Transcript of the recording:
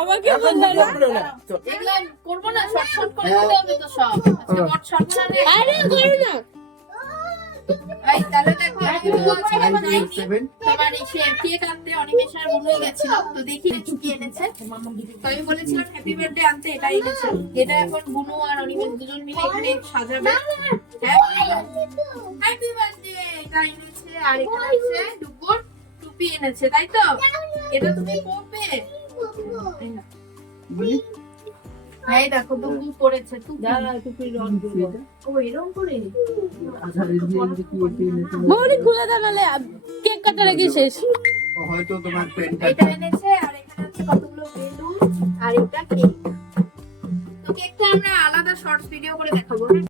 আমাকে করবো না, শর্ট করে দিতে হবে তো সব। আরে করো না। এই তাহলে দেখো তোমার এসে কেক আনতে অনিমেষার মনে গেছিল, তো দেখি একটু কি এনেছে। তো আমি বলেছিলাম হ্যাপি বার্থডে আনতে, এটা এনেছে। এটা এখন বুনু আর অনিমেষ দুজন মিলে এখানে সাজাবে। হ্যাপি বার্থডে এটা এনেছে। আর এখানে আছে দুপুর টুপি এনেছে, তাই তো? এটা তুমি পরবে? এই দেখো টুপি পরেছে, টুপির রং ও এরকম করে বৌদি খুলে দাও, নালে কেক কাটা রেখে শেষ। হয়তো তোমার পেনটা এটা এনেছে। আর এখানে আছে কতগুলো বেলুন আর এটা কেক। তো কেকটা আমরা আলাদা শর্টস ভিডিও করে দেখাবো।